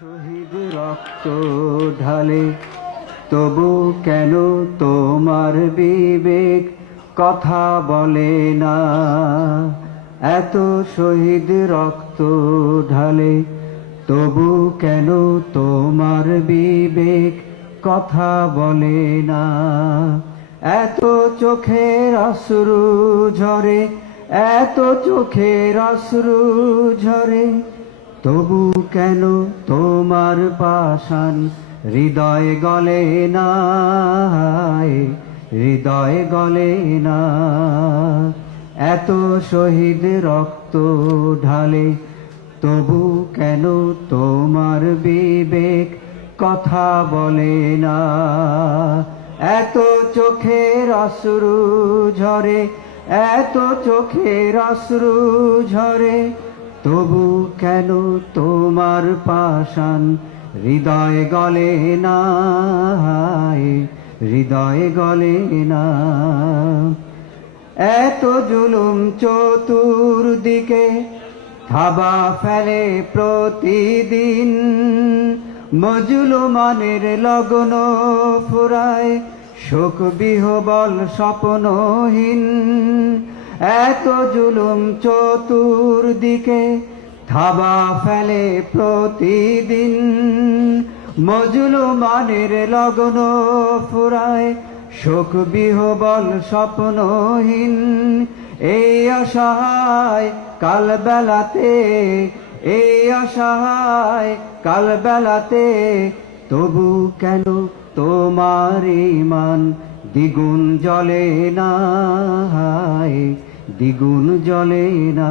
শহীদ রক্ত ঢালে, তবু কেন তোমার বিবেক কথা বলে না? এত শহীদ রক্ত ঢালে, তবু কেন তোমার বিবেক কথা বলে না? এত চোখের অশ্রু ঝরে, এত চোখের অশ্রু ঝরে তবু কেন তোমার পাশান হৃদয় গলে না হৃদয় গলে না এত শহীদ রক্ত ঢালে তবু কেন তোমার বিবেক কথা বলে না? এত চোখের অশ্রু ঝরে, এত চোখের অশ্রু ঝরে তবু কেন তোমার পাশান হৃদয় গলে না? হৃদয় গলে না। এত জুলুম চতুর্দিকে থাবা ফেলে প্রতিদিন। মজুলুমানের লগ্ন ফুরায় শোক বিহবল স্বপ্নহীন। এত জুলুম চতুর্দিকে থাবা ফেলে প্রতিদিন। মজুলুমানের লগ্ন ফুরায় শোক বিহবল স্বপ্নহীন। এই অসহায় কাল বেলাতে এই অসহায় কাল বেলাতে তবু কেন তোমার ইমান দ্বিগুণ জলে না দ্বিগুণ জলে না,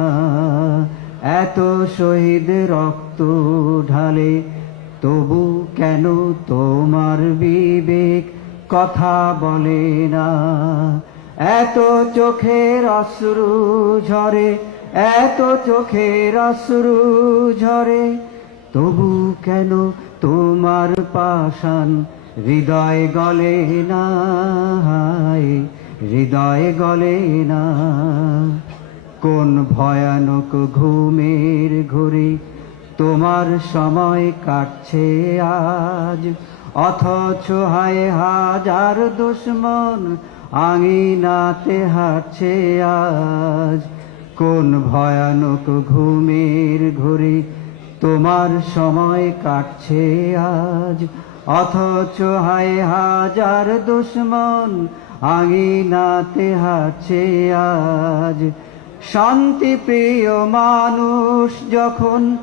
এত শহীদ রক্ত ঢালে, তবু কেন তোমার বিবেক কথা বলে না? এত চোখের অশ্রু ঝরে, এত চোখের অশ্রু ঝরে, তবু কেন তোমার পাশান হৃদয় গলে না? হৃদয় গলে না। কোন ভয়ানক ঘুমের ঘুরে তোমার সময় কাটছে আজ। অথচ হায় হাজার দুশ্মন আঙিনাতে হাঁটছে আজ। কোন ভয়ানক ঘুমের ঘুরে তোমার সময় কাটছে আজ। অথচ হায় হাজার দুশ্মন আঙিনাতে হাঁটছে আজ। শান্তি প্রিয় মানুষ যখন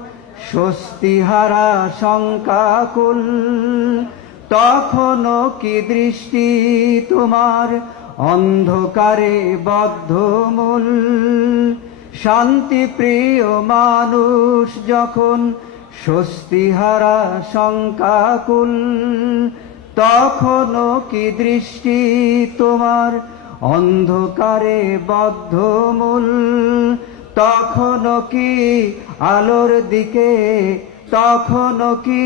স্বস্তি স্বস্তিহারা শঙ্কাকুল, তখনও কি দৃষ্টি তোমার অন্ধকারে বদ্ধমূল? শান্তি প্রিয় মানুষ যখন স্বস্তি স্বস্তিহারা শঙ্কাকুল তখনও কি দৃষ্টি তোমার? অন্ধকারে বদ্ধমূল। তখনও কি আলোর দিকে? তখনও কি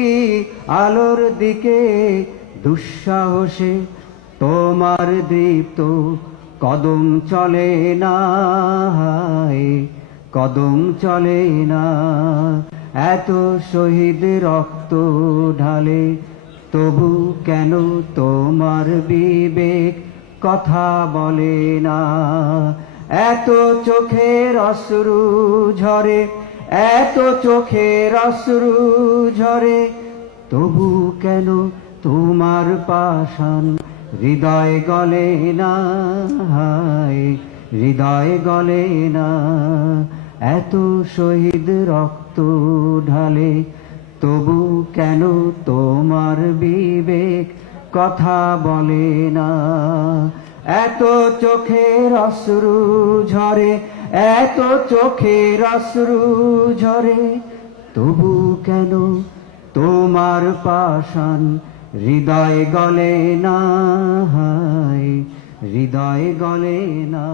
আলোর দিকে? দুঃসাহসে তোমার দীপ্ত কদম চলে না কদম চলে না। এত শহীদ রক্ত ঢালে তবু কেন তোমার বিবেক কথা বলে না? এত চোখের অশ্রু ঝরে, এত চোখের অশ্রু ঝরে, তবু কেন তোমার পাশান হৃদয় গলে না? হায়, হৃদয় গলে না। এত শহীদ রক্ত ঢালে, তবু কেন তোমার বিবেক কথা বলে না? এত চোখের অশ্রু ঝরে, এত চোখের অশ্রু ঝরে, তবু কেন তোমার পাশান হৃদয় গলে না? হৃদয় গলে না।